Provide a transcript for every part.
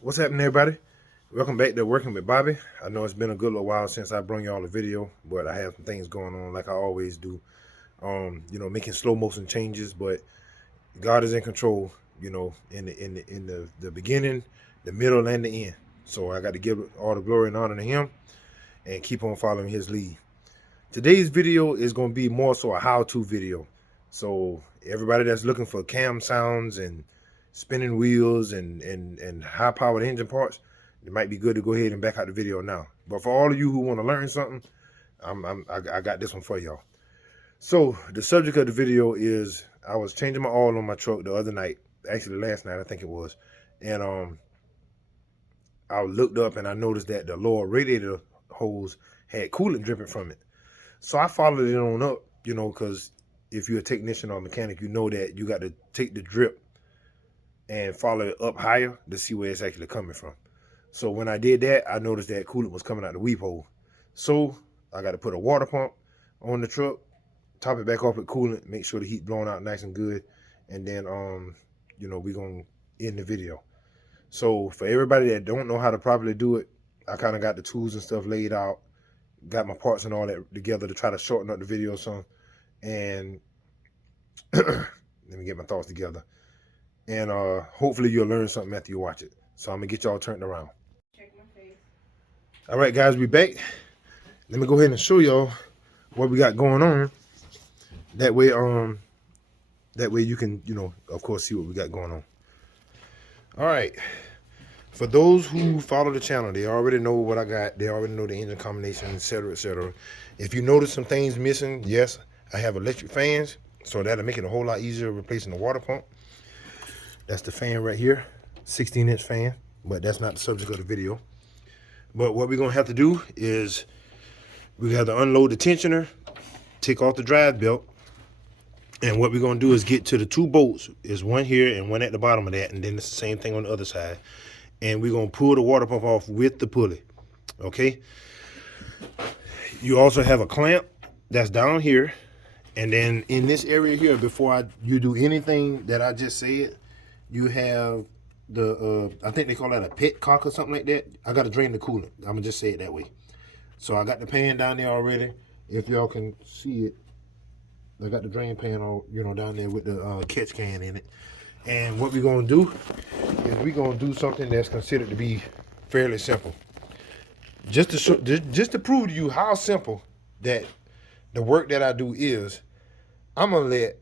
What's happening, everybody? Welcome back to Working with Bobby. I know it's been a good little while since I brought y'all a video, but I have some things going on like I always do. Making slow motion changes, but God is in control. In the beginning, the middle, and the end. So I got to give all the glory and honor to Him, and keep on following His lead. Today's video is going to be more so a how-to video. So everybody that's looking for cam sounds and spinning wheels and high-powered engine parts, it might be good to go ahead and back out the video now. But for all of you who want to learn something, I got this one for y'all. So the subject of the video is I was changing my oil on my truck the other night, actually last night I think it was, and I looked up and I noticed that the lower radiator hose had coolant dripping from it. So I followed it on up, because if you're a technician or a mechanic, you know that you got to take the drip and follow it up higher to see where it's actually coming from. So when I did that, I noticed that coolant was coming out the weep hole. So I got to put a water pump on the truck, top it back off with coolant, make sure the heat blowing out nice and good, and then we're gonna end the video. So for everybody that don't know how to properly do it, I kind of got the tools and stuff laid out, got my parts and all that together to try to shorten up the video some. And let me get my thoughts together. And hopefully you'll learn something after you watch it. So I'm gonna get y'all turned around. Check my face. All right, guys, we back. Let me go ahead and show y'all what we got going on. That way you can, of course, see what we got going on. All right. For those who follow the channel, they already know what I got. They already know the engine combination, etc., etc. If you notice some things missing, yes, I have electric fans, so that'll make it a whole lot easier replacing the water pump. That's the fan right here, 16-inch fan, but that's not the subject of the video. But what we're gonna have to do is we have to unload the tensioner, take off the drive belt, and what we're gonna do is get to the two bolts. Is one here and one at the bottom of that, and then it's the same thing on the other side. And we're gonna pull the water pump off with the pulley. Okay. You also have a clamp that's down here, and then in this area here, before you do anything that I just said, you have the I think they call that a pit cock or something like that. I gotta drain the coolant. I'm gonna just say it that way. So I got the pan down there already. If y'all can see it, I got the drain pan all down there with the catch can in it. And what we're gonna do is we're gonna do something that's considered to be fairly simple. Just to prove to you how simple that the work that I do is, I'm gonna let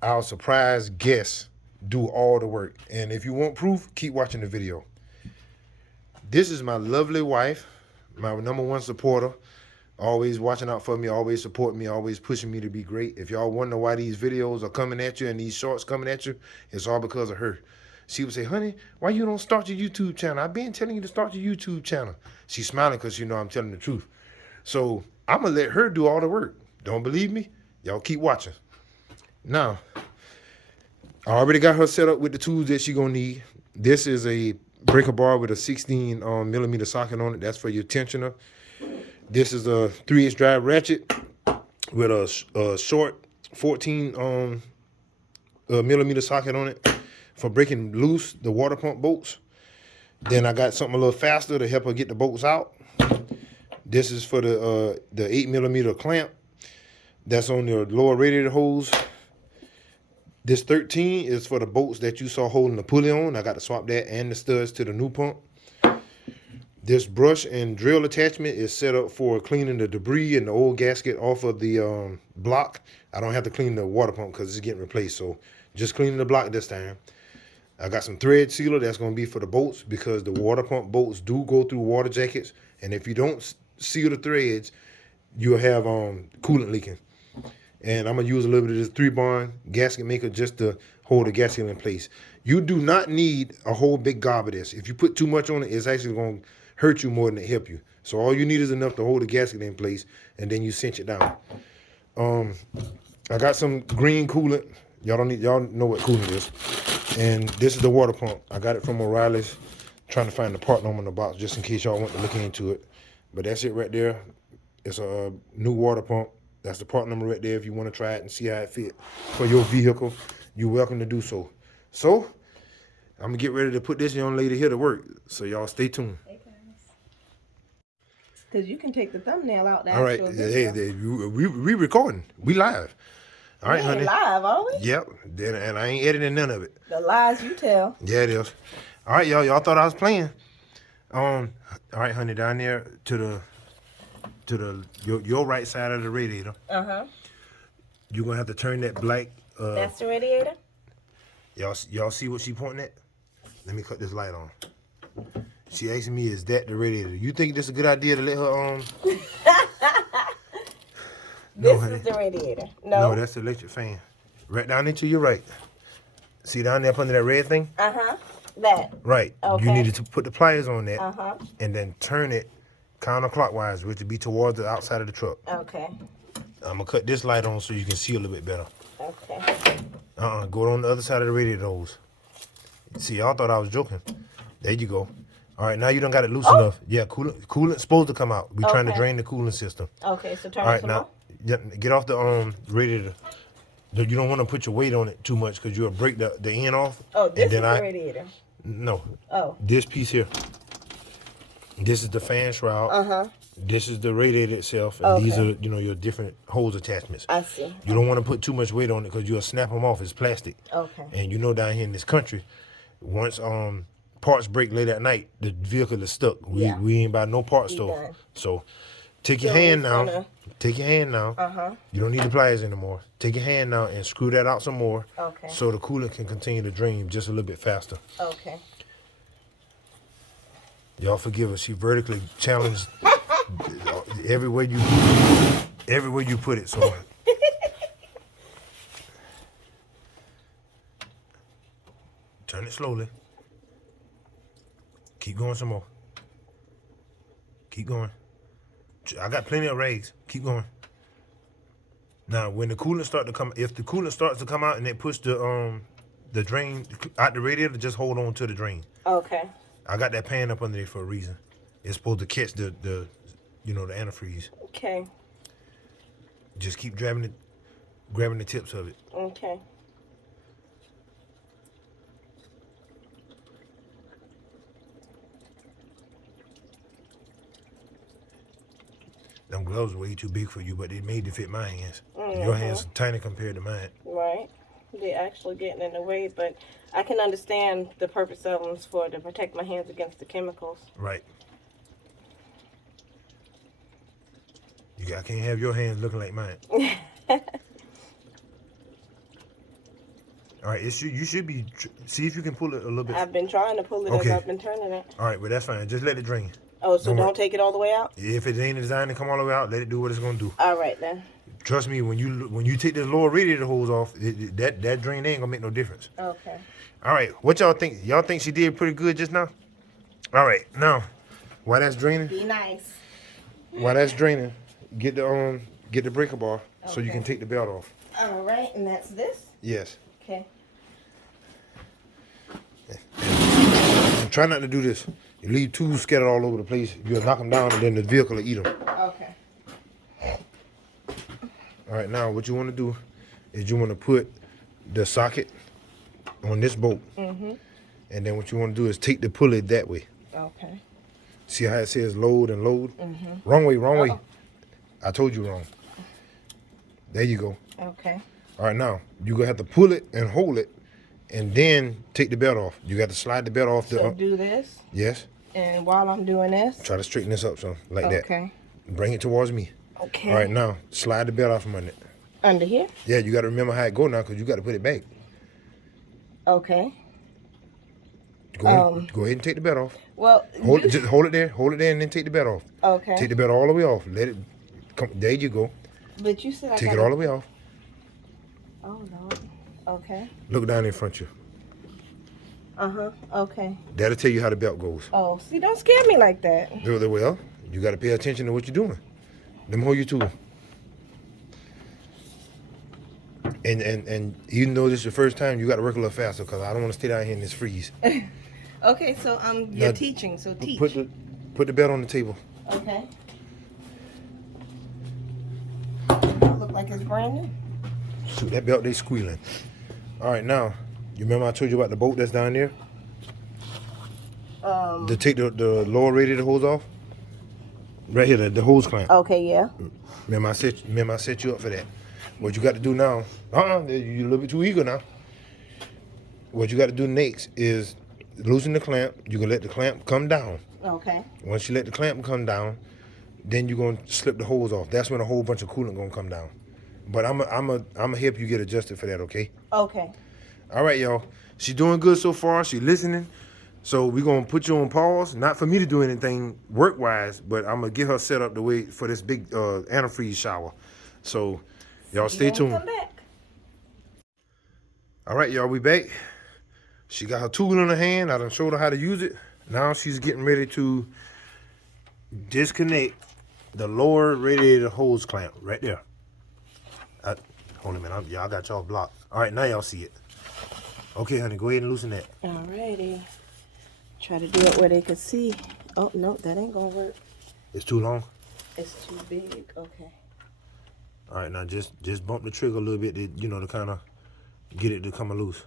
our surprise guest do all the work. And if you want proof, keep watching the video. This is my lovely wife, my #1 supporter, always watching out for me, always supporting me, always pushing me to be great. If y'all wonder why these videos are coming at you and these shorts coming at you, it's all because of her. She would say, honey, why you don't start your YouTube channel? I've been telling you to start your YouTube channel. She's smiling because she know I'm telling the truth. So I'm going to let her do all the work. Don't believe me? Y'all keep watching. Now, I already got her set up with the tools that she's going to need. This is a breaker bar with a 16 millimeter socket on it. That's for your tensioner. This is a 3/8 drive ratchet with a short 14 millimeter socket on it for breaking loose the water pump bolts. Then I got something a little faster to help her get the bolts out. This is for the 8 millimeter clamp that's on the lower radiator hose. This 13 is for the bolts that you saw holding the pulley on. I got to swap that and the studs to the new pump. This brush and drill attachment is set up for cleaning the debris and the old gasket off of the block. I don't have to clean the water pump because it's getting replaced. So just cleaning the block this time. I got some thread sealer that's going to be for the bolts because the water pump bolts do go through water jackets. And if you don't seal the threads, you'll have coolant leaking. And I'm going to use a little bit of this 3-bar gasket maker just to hold the gasket in place. You do not need a whole big gob of this. If you put too much on it, it's actually going to hurt you more than it help you. So all you need is enough to hold the gasket in place, and then you cinch it down. I got some green coolant. Y'all know what coolant is. And this is the water pump. I got it from O'Reilly's. Trying to find the part number in the box just in case y'all want to look into it. But that's it right there. It's a new water pump. That's the part number right there. If you want to try it and see how it fit for your vehicle, you're welcome to do so. So I'm gonna get ready to put this young lady here to work. So y'all stay tuned. Hey guys. Cause you can take the thumbnail out. All right, we recording. We live. All right, honey. Live, are we? Yep. And I ain't editing none of it. The lies you tell. Yeah, it is. All right, y'all. Y'all thought I was playing. All right, honey. Down there to your right side of the radiator. You're gonna have to turn that black. That's the radiator. Y'all see what she pointing at? Let me cut this light on. She asking me, "Is that the radiator?" You think this is a good idea to let her No, this honey. is the radiator. No, that's the electric fan. Right down into your right. See down there up under that red thing? That. Right. Okay. You need to put the pliers on that. And then turn it counterclockwise, which would be towards the outside of the truck. Okay. I'm gonna cut this light on so you can see a little bit better. Okay. Go on the other side of the radiator hose. See, y'all thought I was joking. There you go. All right, now you done got it loose enough. Yeah, coolant's supposed to come out. We trying to drain the coolant system. Okay, so turn All right, some now more? get off the radiator. You don't want to put your weight on it too much because you'll break the end off. Oh, this is the radiator. No. Oh. This piece here. This is the fan shroud. This is the radiator itself, and these are your different hose attachments. I see. You don't want to put too much weight on it because you'll snap them off. It's plastic. Okay. And down here in this country, once parts break late at night, the vehicle is stuck. We ain't by no parts store. done. So take your hand now. Take your hand now. Uh-huh. You don't need the pliers anymore. Take your hand now and screw that out some more. Okay. So the coolant can continue to drain just a little bit faster. Okay. Y'all forgive us. She vertically challenged everywhere you put it. So turn it slowly. Keep going some more. Keep going. I got plenty of rags. Keep going. Now, when the coolant start to come, if the coolant starts to come out and it push the drain out the radiator, just hold on to the drain. Okay. I got that pan up under there for a reason. It's supposed to catch the antifreeze. Okay. Just keep grabbing the tips of it. Okay. Them gloves are way too big for you, but they made to fit my hands. Your hands are tiny compared to mine. Right. They're actually getting in the way, but I can understand the purpose of them is to protect my hands against the chemicals. Right. I can't have your hands looking like mine. All right, you should be. See if you can pull it a little bit. I've been trying to pull it as I've been turning it. All right, but that's fine. Just let it drain. Oh, so don't take it all the way out? If it ain't designed to come all the way out, let it do what it's gonna do. All right then. Trust me, when you take this lower radiator hose off, that drain ain't gonna make no difference. Okay. All right, what y'all think? Y'all think she did pretty good just now? All right, now, while that's draining, Be nice. while that's draining, get the breaker bar so you can take the belt off. All right, and that's this? Yes. Okay. And try not to do this. You leave tools scattered all over the place, you'll knock them down and then the vehicle will eat them. Okay. All right, now what you want to do is you want to put the socket on this bolt. And then what you want to do is take the pulley that way. Okay. See how it says load and load? Wrong way, wrong way. I told you wrong. There you go. Okay. All right, now you're going to have to pull it and hold it and then take the belt off. You got to slide the belt off. So do this? Yes. And while I'm doing this? Try to straighten this up like that. Okay. Bring it towards me. Okay. All right, now slide the belt off from under it. Under here? Yeah, you got to remember how it go now because you got to put it back. Okay. Go ahead and take the belt off. Well, just hold it there, and then take the belt off. Okay. Take the belt all the way off. Let it come. There you go. But you said take it all the way off. Oh no. Okay. Look down in front of you. Okay. That'll tell you how the belt goes. Oh, see, don't scare me like that. Well, you got to pay attention to what you're doing. Let me hold your tool. And even though this is your first time, you got to work a little faster because I don't want to stay down here in this freeze. Okay, so you're teaching, so teach. Put the belt on the table. Okay. Look like it's brand new. Shoot, that belt, they squealing. All right, now, you remember I told you about the bolt that's down there? To take the lower radiator hose off. Right here, the hose clamp. Okay, yeah. Remember I set you up for that. What you got to do now? You're a little bit too eager now. What you got to do next is loosen the clamp. You can let the clamp come down. Okay. Once you let the clamp come down, then you're gonna slip the hose off. That's when a whole bunch of coolant gonna come down. But I'm a help you get adjusted for that, okay? Okay. All right, y'all. She's doing good so far. She's listening. So we're gonna put you on pause. Not for me to do anything work-wise, but I'm gonna get her set up the way for this big antifreeze shower. So y'all stay tuned. Come back. All right, y'all, we back. She got her tool in her hand. I done showed her how to use it. Now she's getting ready to disconnect the lower radiator hose clamp right there. Hold a minute, y'all got y'all blocked. All right, now y'all see it. Okay, honey, go ahead and loosen that. Alrighty. Try to do it where they can see. Oh, no, that ain't gonna work. It's too long? It's too big. Okay. All right, now just bump the trigger a little bit, to kind of get it to come loose.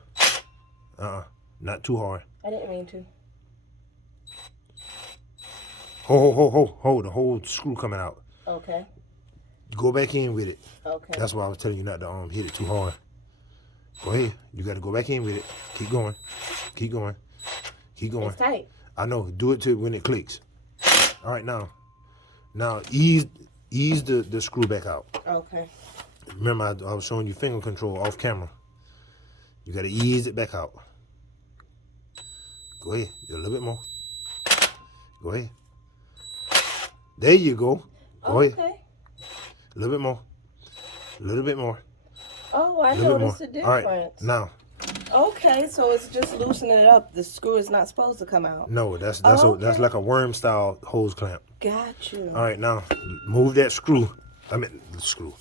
Not too hard. I didn't mean to. Ho, the whole screw coming out. Okay. Go back in with it. Okay. That's why I was telling you not to hit it too hard. Go ahead. You got to go back in with it. Keep going. Keep going. Keep going. It's tight. I know. Do it to when it clicks. All right, now ease the screw back out. Okay. Remember, I was showing you finger control off camera. You got to ease it back out. Go ahead. A little bit more. Go ahead. There you go. Go ahead. Okay. A little bit more. A little bit more. Oh, I A little bit noticed more. a difference. All right, now. Okay, so it's just loosening it up. The screw is not supposed to come out. No, that's okay. that's like a worm style hose clamp. Got you. All right, now move that screw. I mean the screw.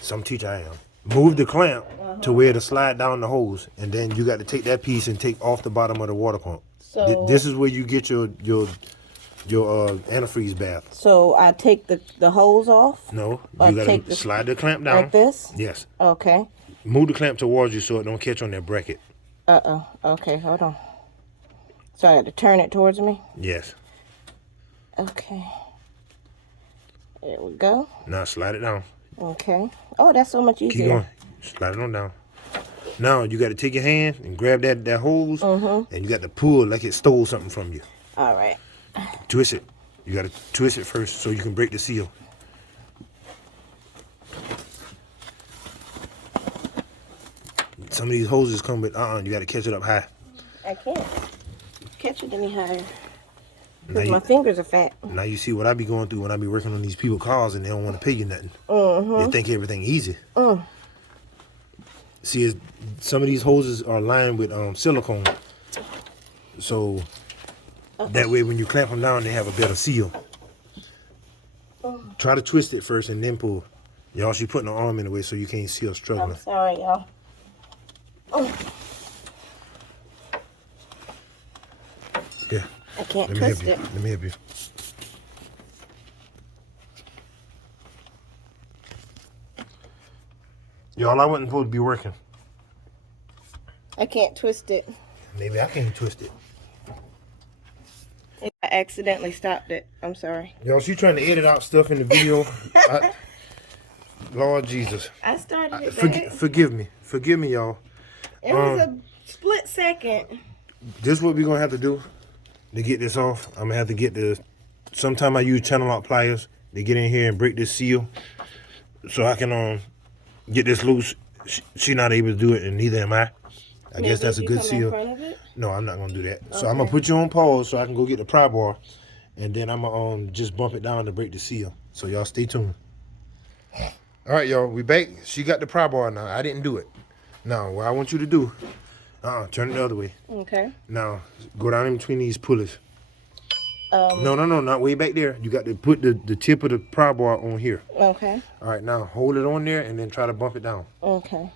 Some teacher I am. Move the clamp to where to slide down the hose, and then you got to take that piece and take off the bottom of the water pump. So This is where you get your antifreeze bath. So I take the hose off? No, Or you got to slide the clamp down. Like this? Yes. Okay. Move the clamp towards you so it don't catch on that bracket. Okay, hold on. So I have to turn it towards me? Yes. Okay. There we go. Now slide it down. Okay. Oh, that's so much easier. Keep going. Slide it on down. Now you got to take your hand and grab that hose, and you got to pull like it stole something from you. All right. Twist it. You got to twist it first so you can break the seal. Some of these hoses come with you got to catch it up high. I can't catch it any higher Now because my fingers are fat. Now you see what I be going through when I be working on these people's cars and they don't want to pay you nothing. They think everything easy. See, some of these hoses are lined with silicone, so that way when you clamp them down, they have a better seal. Try to twist it first and then pull. Y'all, she putting her arm in the way so you can't see her struggling. I'm sorry, y'all. Yeah. I can't Let me twist help you. it. Let me help you. Y'all, I wasn't supposed to be working. I can't twist it. Maybe I can't twist it. I accidentally stopped it. I'm sorry. Y'all, she trying to edit out stuff in the video. Lord Jesus. I started it. Forgive me. Forgive me, y'all. It was a split second. This is what we're going to have to do to get this off. I'm going to have to get sometime I use channel lock pliers to get in here and break this seal so I can get this loose. She not able to do it, and neither am I. I guess that's a good seal. No, I'm not going to do that. Okay. So I'm going to put you on pause so I can go get the pry bar, and then I'm going to just bump it down to break the seal. So y'all stay tuned. All right, y'all, we back. She got the pry bar now. I didn't do it. Now, what I want you to do, turn it the other way. Okay. Now, go down in between these pulleys. No, not way back there. You got to put the tip of the pry bar on here. Okay. All right, now hold it on there and then try to bump it down. Okay.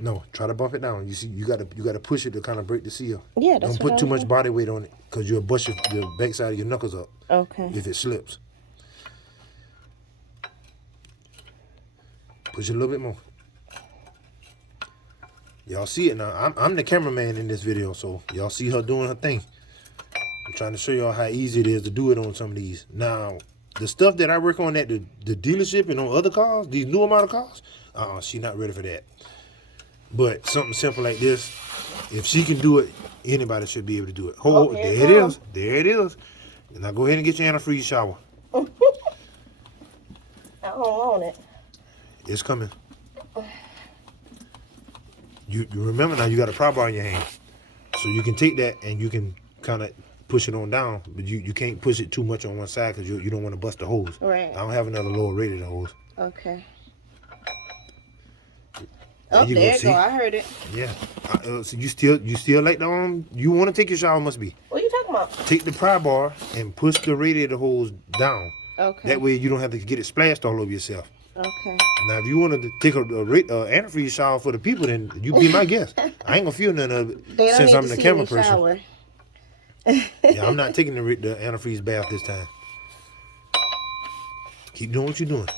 No, try to bump it down. You see, you got to push it to kind of break the seal. Yeah, that's Don't put too much body weight on it because you'll bust your backside of your knuckles up. Okay. If it slips. Push it a little bit more. Y'all see it now. I'm the cameraman in this video, so y'all see her doing her thing. trying to show y'all how easy it is to do it on some of these. Now, the stuff that I work on at the dealership and on other cars, these newer model cars, she not ready for that. But something simple like this, if she can do it, anybody should be able to do it. Oh, there it is. There it is. Now go ahead and get your antifreeze shower. I don't want it. It's coming. You remember now you got a pry bar in your hand. So you can take that and you can kind of push it on down, but you can't push it too much on one side because you don't want to bust the hose. Right. I don't have another lower rated hose. Okay. There you go. I heard it. Yeah. So you still like the you want to take your shower, must be. What are you talking about? Take the pry bar and push the radiator hose down. Okay. That way you don't have to get it splashed all over yourself. Okay. Now, if you wanted to take a antifreeze shower for the people, then you be my guest. I ain't gonna feel none of it since I'm the camera person. Yeah, I'm not taking the antifreeze bath this time. Keep doing what you're doing.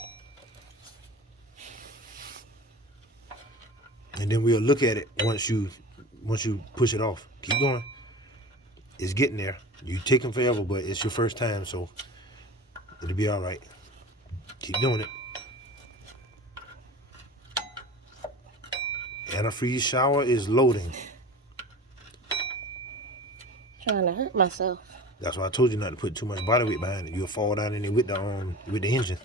And then we'll look at it once you push it off. Keep going. It's getting there. You take them forever, but it's your first time, so it'll be all right. Keep doing it. Antifreeze shower is loading. Trying to hurt myself. That's why I told you not to put too much body weight behind it. You'll fall down in there with the engine.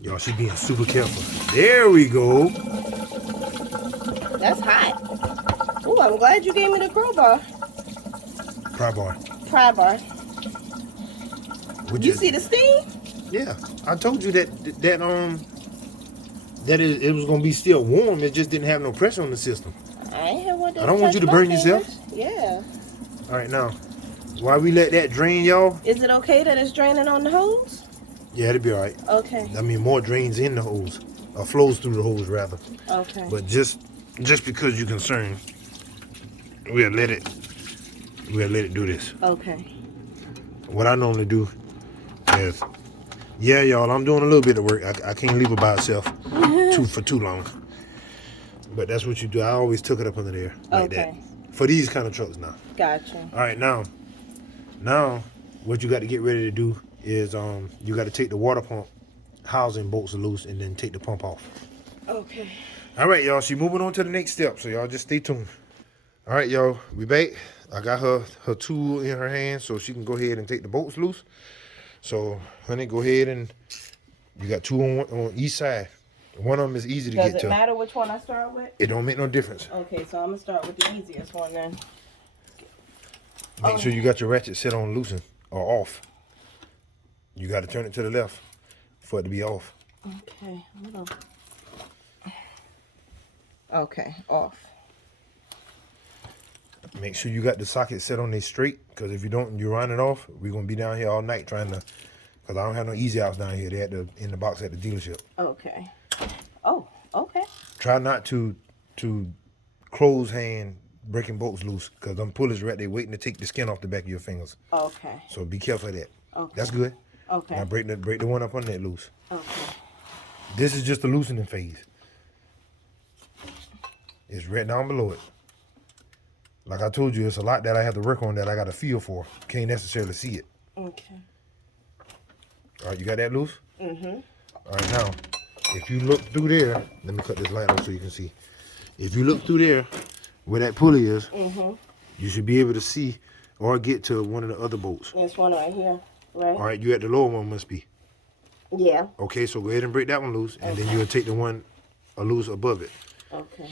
Y'all, she being super careful. There we go. That's hot. Oh, I'm glad you gave me the crowbar. Pry bar. Pry bar. You see the steam? Yeah, I told you that it was gonna be still warm. It just didn't have no pressure on the system. I ain't hear what. I don't want you to burn yourself. Yeah. All right, now, while we let that drain, y'all. Is it okay that it's draining on the hose? Yeah, it'll be all right. Okay. I mean, more drains in the hose, or flows through the hose rather. Okay. But just because you're concerned, we'll let it do this. Okay. What I normally do is, yeah, y'all, I'm doing a little bit of work. I can't leave it by itself for too long. But that's what you do. I always took it up under there like that. For these kind of trucks now. Gotcha. All right, now, what you got to get ready to do is you got to take the water pump housing bolts loose and then take the pump off. Okay. All right, y'all. She moving on to the next step, so y'all just stay tuned. All right, y'all. We back. I got her tool in her hand so she can go ahead and take the bolts loose. So, honey, go ahead and you got two on each side. One of them is easy to get to. Does it matter which one I start with? It don't make no difference. Okay, so I'm going to start with the easiest one then. Make sure you got your ratchet set on loosen or off. You got to turn it to the left for it to be off. Okay, hold on. Okay, off. Make sure you got the socket set on there straight, because if you don't, you run it off, we're going to be down here all night trying to, because I don't have no easy outs down here. They had in the box at the dealership. Okay. Oh, okay. Try not to close hand breaking bolts loose, because them pullers right there waiting to take the skin off the back of your fingers. Okay. So be careful of that. Okay. That's good. Okay. Now break the one up on that loose. Okay. This is just the loosening phase. It's right down below it. Like I told you, it's a lot that I have to work on that I got a feel for. Can't necessarily see it. Okay. All right, you got that loose? Mm-hmm. All right, now, if you look through there, let me cut this light off so you can see. If you look through there, where that pulley is, you should be able to see or get to one of the other bolts. This one right here, right? All right, you at the lower one must be. Yeah. Okay, so go ahead and break that one loose, and then you'll take the one loose above it. Okay.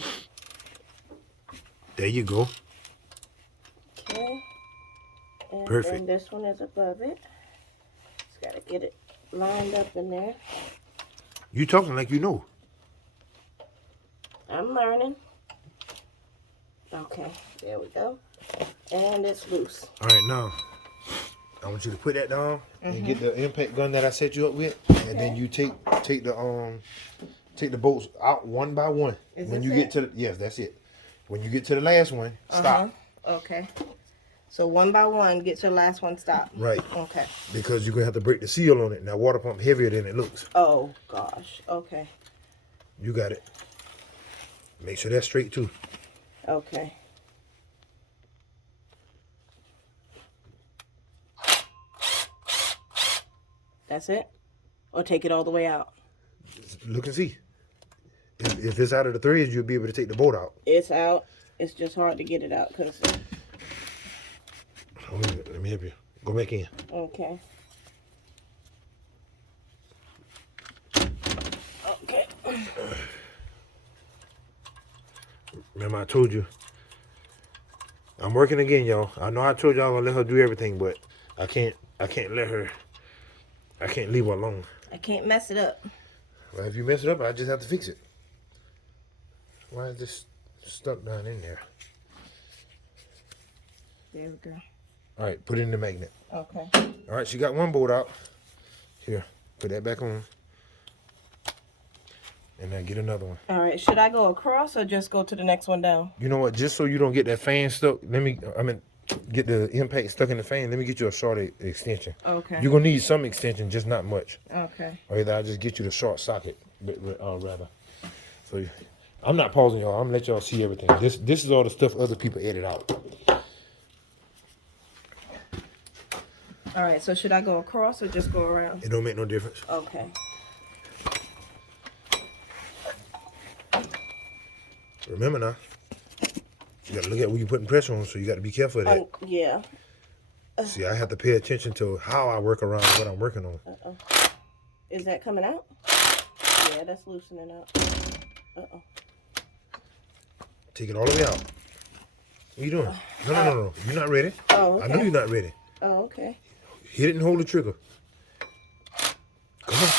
There you go. Okay. And Perfect. then this one is above it. Just got to get it lined up in there. You talking like you know. I'm learning. Okay, there we go. And it's loose. All right, now, I want you to put that down and get the impact gun that I set you up with, and then you take the bolts out one by one. Is when this you get to yes, that's it. When you get to the last one, stop. Okay. So one by one, get your last one stopped. Right. Okay. Because you're going to have to break the seal on it. Now, water pump heavier than it looks. Oh, gosh. Okay. You got it. Make sure that's straight, too. Okay. That's it? Or take it all the way out? Look and see. If it's out of the threads, you'll be able to take the bolt out. It's out. It's just hard to get it out because... Let me help you. Go back in. Okay. Okay. Remember I told you. I'm working again, y'all. I know I told y'all I'm gonna let her do everything, but I can't let her. I can't leave her alone. I can't mess it up. Well, if you mess it up, I just have to fix it. Why is this stuck down in there? There we go. All right, put it in the magnet. Okay. All right, she got one bolt out. Here, put that back on. And now get another one. All right, should I go across or just go to the next one down? You know what? Just so you don't get that fan stuck, get the impact stuck in the fan, let me get you a short extension. Okay. You're going to need some extension, just not much. Okay. Or either I'll just get you the short socket, rather. So I'm not pausing y'all. I'm going to let y'all see everything. This is all the stuff other people edit out. All right, so should I go across or just go around? It don't make no difference. Okay. Remember now, you got to look at where you're putting pressure on, so you got to be careful of that. Yeah. See, I have to pay attention to how I work around what I'm working on. Uh-oh. Is that coming out? Yeah, that's loosening out. Uh-oh. Take it all the way out. What are you doing? No. You're not ready. Oh, okay. I know you're not ready. Oh, okay. Hit it and hold the trigger. Come on.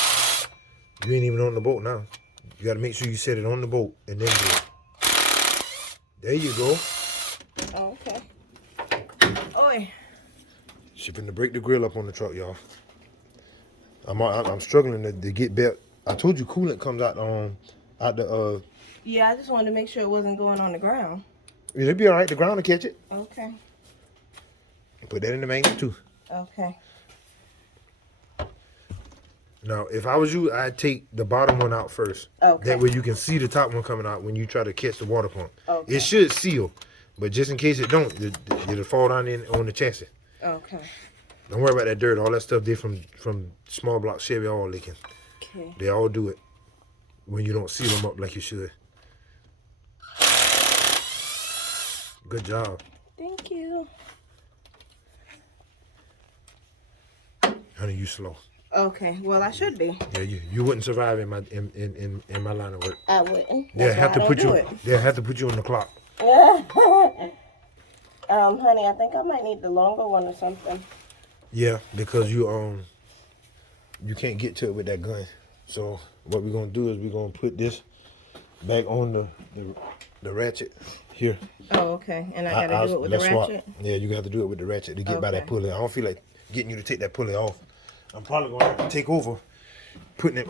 You ain't even on the boat now. You got to make sure you set it on the boat and then do it. There you go. Oh, okay. Oi. She finna break the grill up on the truck, y'all. I'm struggling to get Belle. I told you coolant comes out the. Yeah, I just wanted to make sure it wasn't going on the ground. It'll be all right. The ground will catch it. Okay. Put that in the magnet too. Okay. Now, if I was you, I'd take the bottom one out first. Okay. That way you can see the top one coming out when you try to catch the water pump. Okay. It should seal, but just in case it don't, it'll fall down in on the chassis. Okay. Don't worry about that dirt. All that stuff they from small block Chevy all leaking. Okay. They all do it when you don't seal them up like you should. Good job. Thank you. Honey, you slow. Okay. Well, I should be. Yeah, you wouldn't survive in my line of work. I wouldn't. They'll have to put you. It. They'll have to put you on the clock. Honey, I think I might need the longer one or something. Yeah, because you can't get to it with that gun. So what we're gonna do is we're gonna put this back on the ratchet here. Oh, okay. And I gotta do it with the ratchet? Yeah, you have to do it with the ratchet to get by that Okay. pulley. I don't feel like getting you to take that pulley off. I'm probably gonna have to take over putting it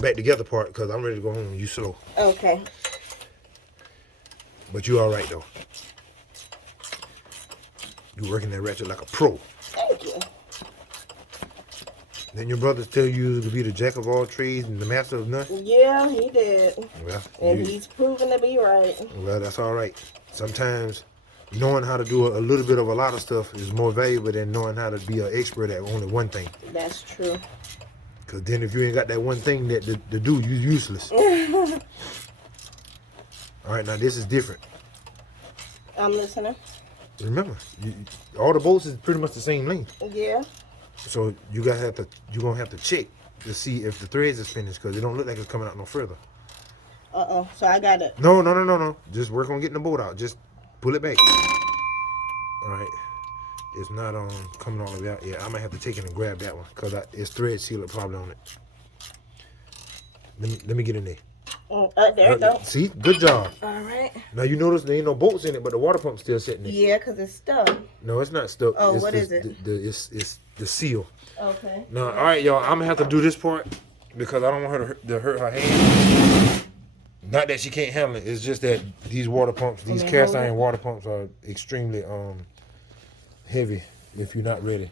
back together part because I'm ready to go home. You slow. Okay. But you all right though. You working that ratchet like a pro. Thank you. Then your brothers tell you to be the jack of all trades and the master of none? Yeah, he did. Well, And he's proven to be right. well, that's all right. Sometimes knowing how to do a little bit of a lot of stuff is more valuable than knowing how to be an expert at only one thing. That's true. Because then if you ain't got that one thing to do, you're useless. All right, now this is different. I'm listening. Remember, all the bolts is pretty much the same length. Yeah. So you're gonna have to check to see if the threads is finished because it don't look like it's coming out no further. Uh-oh. So I got it. No. Just work on getting the bolt out. Just pull it back. All right. It's not coming all the way out. Yeah, I might have to take it and grab that one because it's thread sealer probably on it. Let me get in there. There it goes. See? Good job. All right. Now you notice there ain't no bolts in it, but the water pump's still sitting there. Yeah, because it's stuck. No, it's not stuck. Oh, it's what is it? It's the seal. Okay. Now, all right, y'all. I'm gonna have to do this part because I don't want her to hurt her hand. Not that she can't handle it. It's just that these water pumps, these cast iron water pumps, are extremely heavy if you're not ready.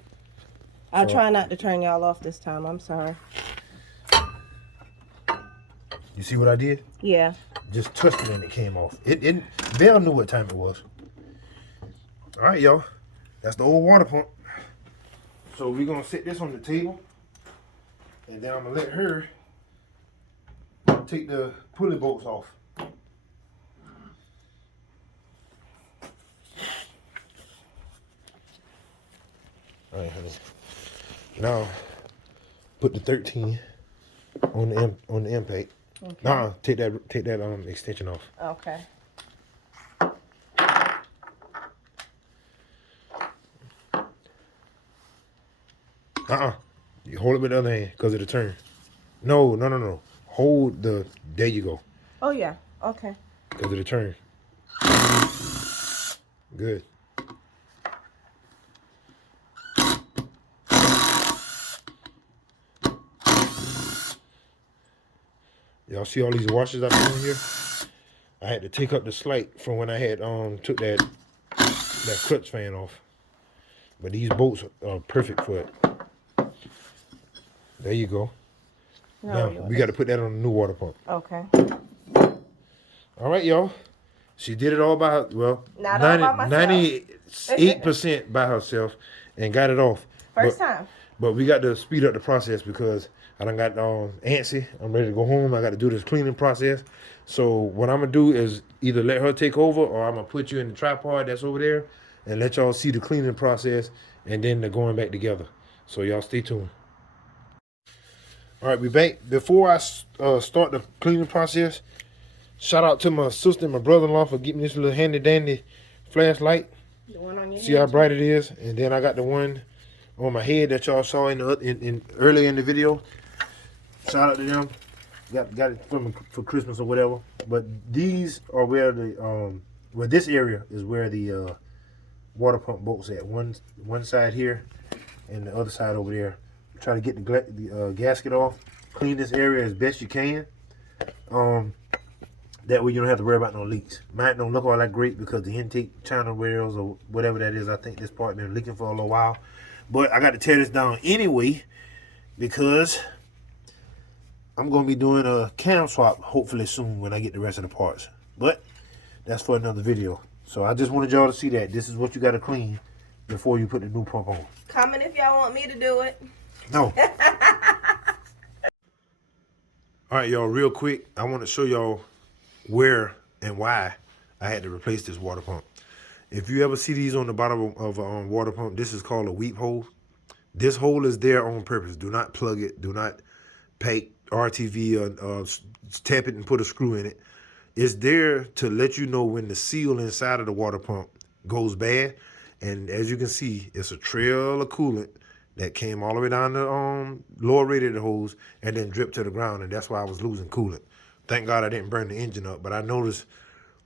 I'll try not to turn y'all off this time. I'm sorry. You see what I did? Yeah. Just touched it and it came off. Belle knew what time it was. All right, y'all. That's the old water pump. So we're gonna set this on the table, and then I'm gonna let her take the pulley bolts off. All right, honey. Now put the 13 on the impact. Okay. Nah, take that extension off. Okay. You hold it with the other hand because it'll turn. No. Hold the. There you go. Oh yeah. Okay. Because it'll turn. Good. Y'all see all these washers I put in here? I had to take up the slate from when I had took that clutch fan off. But these bolts are perfect for it. There you go. Now we got to put that on the new water pump. Okay. All right, y'all. She did it all by her. Well, Not all by myself. 98% by herself, and got it off. First time. But we got to speed up the process because I done got antsy. I'm ready to go home. I got to do this cleaning process. So what I'm gonna do is either let her take over, or I'm gonna put you in the tripod that's over there, and let y'all see the cleaning process, and then the going back together. So y'all stay tuned. All right, we back. Before I start the cleaning process, shout out to my sister and my brother-in-law for getting this little handy-dandy flashlight. The one on your See how bright it is? And then I got the one on my head that y'all saw in earlier in the video. Shout out to them. Got it for Christmas or whatever. But these are where this area is where the water pump bolts at. One side here, and the other side over there. Try to get the gasket off. Clean this area as best you can. That way you don't have to worry about no leaks. Might don't look all that great because the intake channel rails or whatever that is. I think this part been leaking for a little while. But I got to tear this down anyway because I'm going to be doing a cam swap hopefully soon when I get the rest of the parts. But that's for another video. So I just wanted y'all to see that. This is what you got to clean before you put the new pump on. Comment if y'all want me to do it. No. All right, y'all, real quick, I want to show y'all where and why I had to replace this water pump. If you ever see these on the bottom of a water pump, this is called a weep hole. This hole is there on purpose. Do not plug it. Do not paint RTV or tap it and put a screw in it. It's there to let you know when the seal inside of the water pump goes bad. And as you can see, it's a trail of coolant that came all the way down the lower radiator hose and then dripped to the ground. And that's why I was losing coolant. Thank God I didn't burn the engine up. But I noticed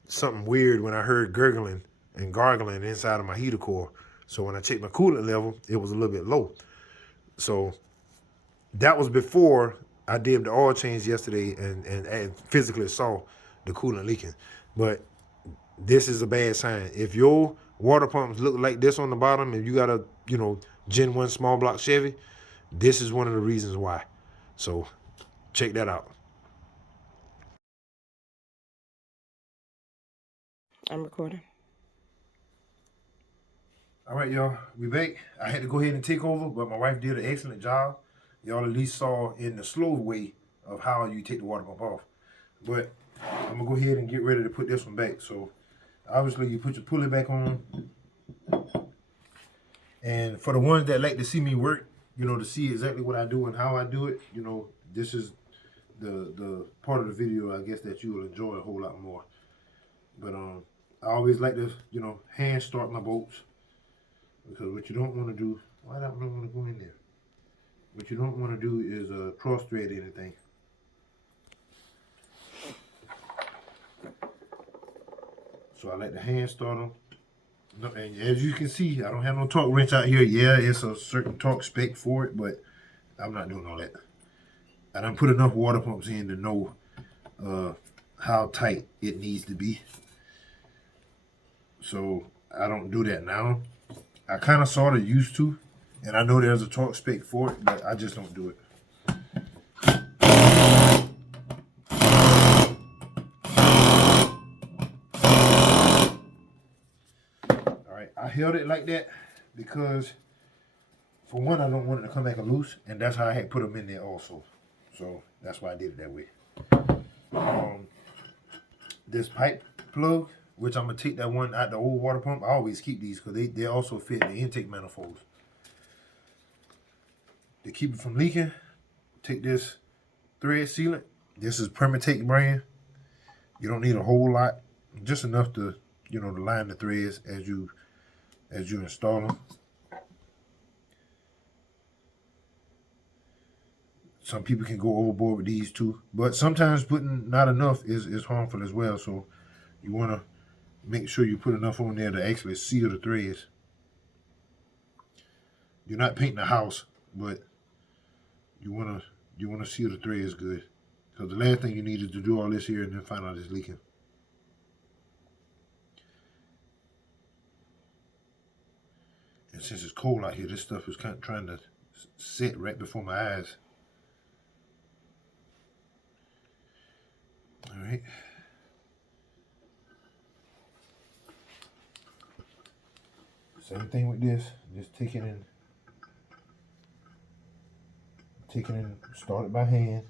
something weird when I heard gurgling and gargling inside of my heater core. So when I checked my coolant level, it was a little bit low. So that was before I did the oil change yesterday and physically saw the coolant leaking. But this is a bad sign. If your water pumps look like this on the bottom, if you got a, Gen 1 small block Chevy, this is one of the reasons why. So check that out. I'm recording. All right, y'all, we back. I had to go ahead and take over, but my wife did an excellent job. Y'all at least saw in the slow way of how you take the water pump off. But I'm gonna go ahead and get ready to put this one back. So obviously you put your pulley back on. And for the ones that like to see me work, to see exactly what I do and how I do it, this is the part of the video I guess that you will enjoy a whole lot more. But I always like to, hand start my bolts. Because what you don't want to do, why don't I want to go in there? What you don't want to do is cross thread anything. So I like to hand start them. And as you can see, I don't have no torque wrench out here. Yeah, it's a certain torque spec for it, but I'm not doing all that. I done put enough water pumps in to know how tight it needs to be. So I don't do that now. I kind of sort of used to, and I know there's a torque spec for it, but I just don't do it. All right, I held it like that because, for one, I don't want it to come back loose, and that's how I had put them in there also. So that's why I did it that way. This pipe plug, which I'm gonna take that one out the old water pump. I always keep these because they also fit the intake manifolds. To keep it from leaking, take this thread sealant. This is Permatech brand. You don't need a whole lot, just enough to, you know, to line the threads as you install them. Some people can go overboard with these too, but sometimes putting not enough is harmful as well. So you want to make sure you put enough on there to actually seal the threads. You're not painting the house, but you want to seal the threads good. So the last thing you need is to do all this here and then find out it's leaking. And since it's cold out here, this stuff is kind of trying to set right before my eyes. All right. Same thing with this. Just take it in, start it by hand,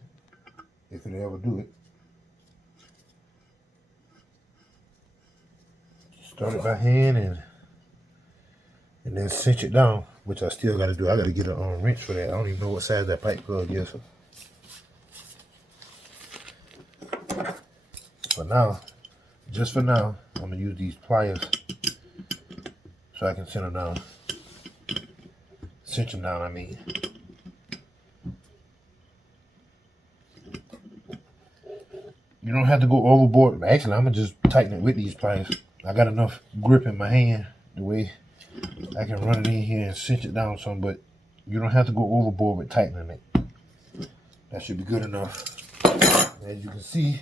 if it'll ever do it. Start it by hand and then cinch it down, which I still got to do. I got to get a wrench for that. I don't even know what size that pipe plug is. For now, just for now, I'm gonna use these pliers so I can cinch them down. Cinch them down, I mean. You don't have to go overboard. Actually, I'm gonna just tighten it with these pliers. I got enough grip in my hand the way I can run it in here and cinch it down some, but you don't have to go overboard with tightening it. That should be good enough. As you can see,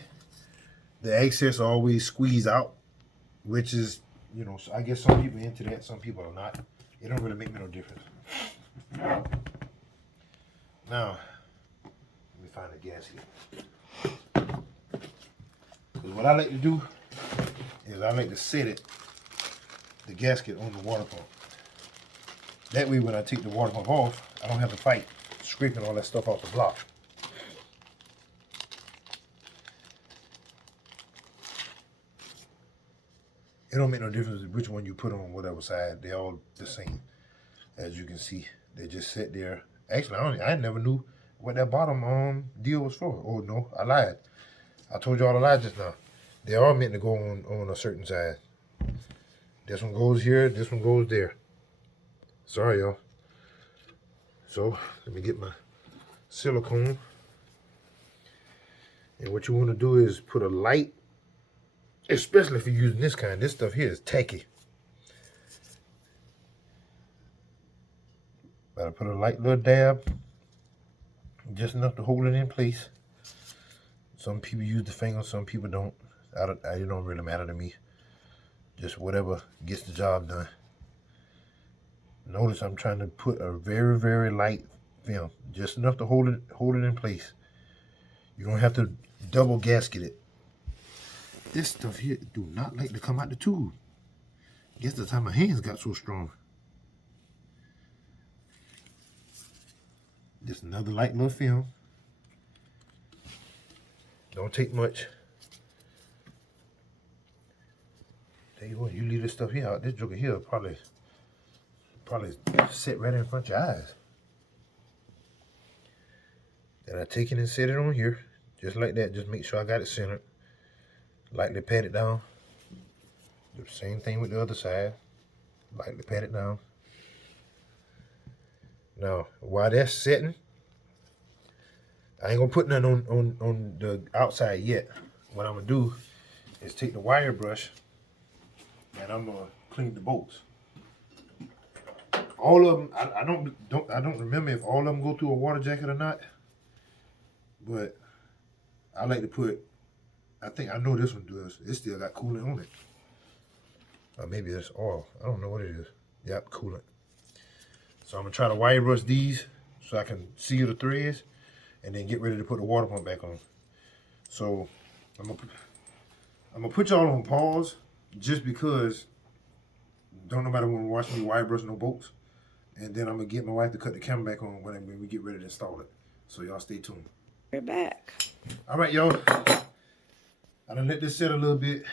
the excess always squeeze out, which is, you know, I guess some people are into that, some people are not. It don't really make me no difference. Now, let me find the gas here. Because what I like to do is I like to set the gasket on the water pump. That way when I take the water pump off, I don't have to fight scraping all that stuff off the block. It don't make no difference which one you put on whatever side. They're all the same. As you can see, they just sit there. Actually, I never knew what that bottom deal was for. Oh no, I lied. I told y'all to lie just now. They are meant to go on a certain side. This one goes here, this one goes there. Sorry, y'all. So, let me get my silicone. And what you want to do is put a light, especially if you're using this kind. This stuff here is tacky. Gotta put a light little dab, just enough to hold it in place. Some people use the finger, some people don't. It don't really matter to me. Just whatever gets the job done. Notice I'm trying to put a very, very light film, just enough to hold it in place. You don't have to double gasket it. This stuff here do not like to come out the tube. Guess the time my hands got so strong. Just another light little film. Don't take much. Tell you what, you leave this stuff here out, this joker here will probably sit right in front of your eyes. Then I take it and set it on here, just like that. Just make sure I got it centered. Lightly pat it down. Do the same thing with the other side. Lightly pat it down. Now, while that's setting, I ain't gonna put nothing on the outside yet. What I'm gonna do is take the wire brush and I'm gonna clean the bolts. All of them, I don't remember if all of them go through a water jacket or not, but I like to put, I know this one does. It still got coolant on it. Or maybe it's oil. I don't know what it is. Yep, coolant. So I'm gonna try to wire brush these so I can seal the threads and then get ready to put the water pump back on. So I'm gonna put y'all on pause just because don't nobody want to watch me wire brush no bolts. And then I'm gonna get my wife to cut the camera back on when we get ready to install it. So y'all stay tuned. We're back. All right, y'all. I done let this set a little bit.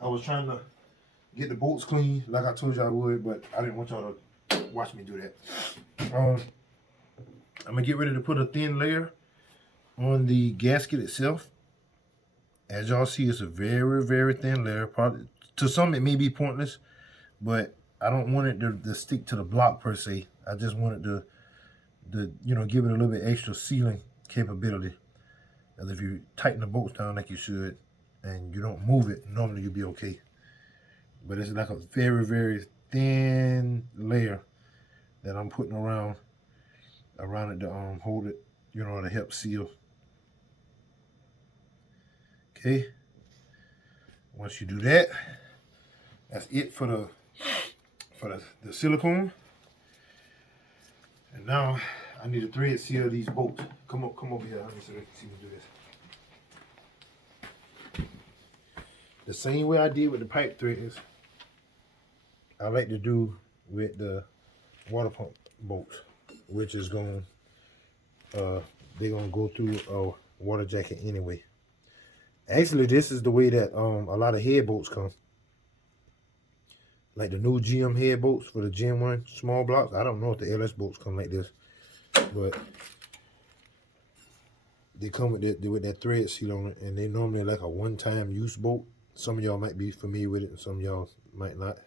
I was trying to get the bolts clean like I told y'all I would, but I didn't want y'all to watch me do that. I'm gonna get ready to put a thin layer on the gasket itself. As y'all see, it's a very, very thin layer. Probably to some it may be pointless, but I don't want it to stick to the block per se. I just want it to give it a little bit extra sealing capability. And if you tighten the bolts down like you should, and you don't move it, normally you'll be okay. But it's like a very, very thin layer that I'm putting around it to hold it, to help seal. Okay. Once you do that, that's it for the silicone. And now I need to thread seal these bolts. Come over here, honey, so they can see me do this. The same way I did with the pipe threads, I like to do with the water pump bolts, which is they're gonna go through a water jacket anyway. Actually, this is the way that a lot of head bolts come. Like the new GM head bolts for the Gen 1 small blocks. I don't know if the LS bolts come like this, but they come with that thread seal on it, and they normally like a one-time use bolt. Some of y'all might be familiar with it, and some of y'all might not.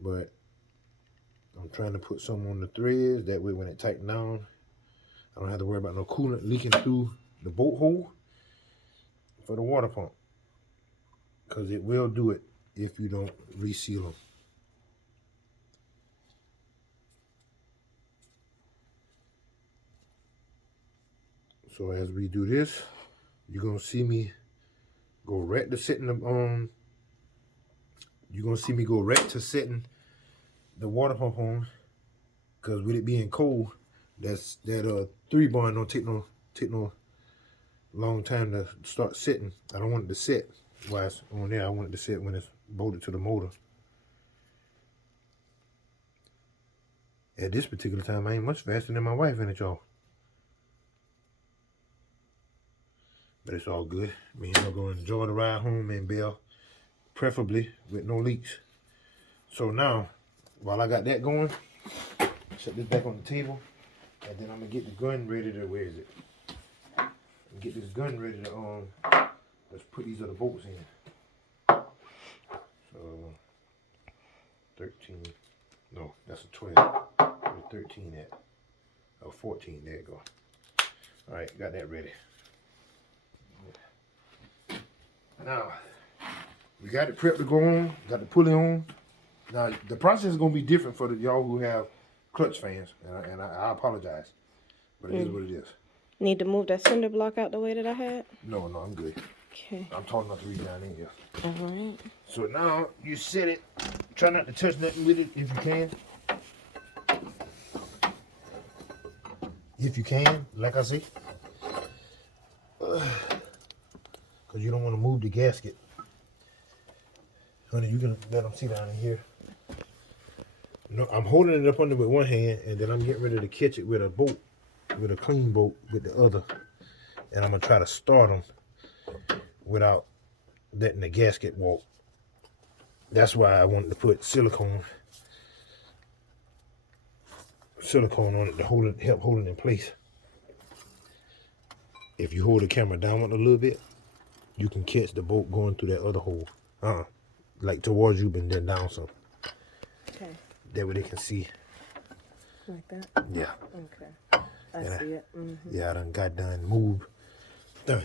But I'm trying to put some on the threads. That way when it tightens down, I don't have to worry about no coolant leaking through the bolt hole for the water pump. Because it will do it if you don't reseal them. So as we do this, you're going to see me go right to setting the you're gonna see me go right to setting the water pump on, because with it being cold, that 3-bar don't take no long time to start setting. I don't want it to set while it's on there. I want it to set when it's bolted to the motor. At this particular time, I ain't much faster than my wife in it, y'all. But it's all good. Me and her gonna enjoy the ride home in Belle, preferably with no leaks. So now, while I got that going, set this back on the table, and then I'm gonna get the gun ready to, where is it? Get this gun ready to let's put these other bolts in. So 13, no, that's a 12. Where's 13 at? Oh, 14, there you go. All right, got that ready. Now, we got the prep to go on, got the pulley on. Now, the process is going to be different for y'all who have clutch fans, and I apologize, but it is what it is. Need to move that cinder block out the way that I had? No, I'm good. Okay. I'm tall enough to reach down in here. All right. So now, you set it. Try not to touch nothing with it if you can. If you can, like I say. Because you don't want to move the gasket. Honey, you can let them see down in here. No, I'm holding it up under with one hand, and then I'm getting ready to catch it with a bolt, with a clean bolt with the other. And I'm going to try to start them without letting the gasket walk. That's why I wanted to put silicone on it to help hold it in place. If you hold the camera down a little bit, you can catch the bolt going through that other hole. Like towards you, but then down some. Okay. That way they can see. Like that? Yeah. Okay. I see it. Mm-hmm. Yeah, I done got done moved. Done.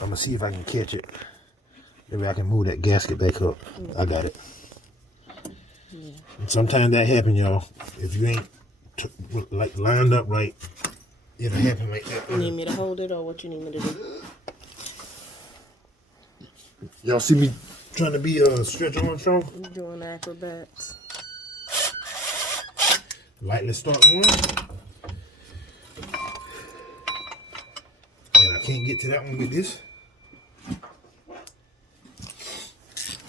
I'm gonna see if I can catch it. Maybe I can move that gasket back up. Mm-hmm. I got it. Yeah. And sometimes that happens, y'all. If you ain't like lined up right, it'll happen like that. You need me to hold it, or what you need me to do? Y'all see me Trying to be Stretch Armstrong. I'm doing acrobats. Lightly start one. And I can't get to that one with this.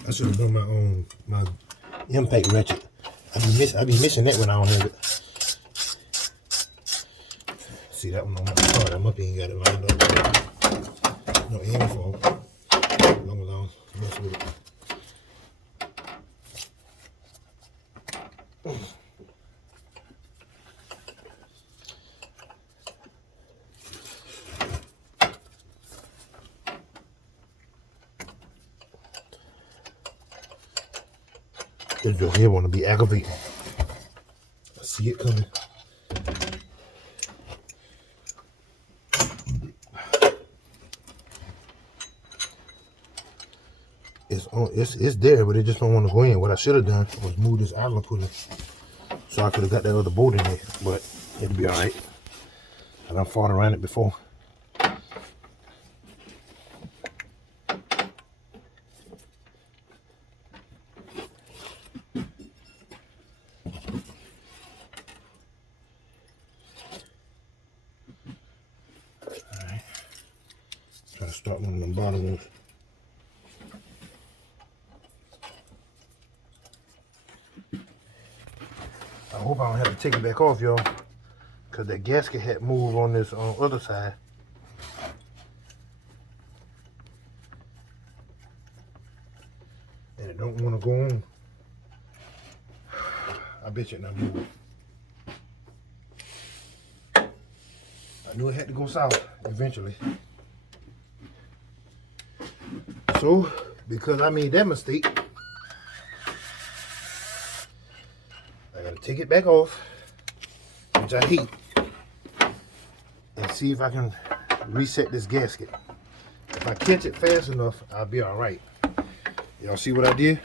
I should have done my impact ratchet. I be missing that when I don't have it. See that one on my card. I'm up here and got it lined up. No aim for long as I don't mess with it. This girl here want to be aggravating. I see it coming. It's there, but it just don't want to go in. What I should have done was move this island pulley so I could have got that other bolt in there, but it'll be all right. I done fought around it before. Alright. Try to start one of them bottom ones. I hope I don't have to take it back off, y'all, because that gasket had moved on this other side. And it don't want to go on. I bet you it not moving. I knew it had to go south eventually. So, because I made that mistake, I gotta take it back off, which I hate, and see if I can reset this gasket. If I catch it fast enough, I'll be all right. Y'all see what I did?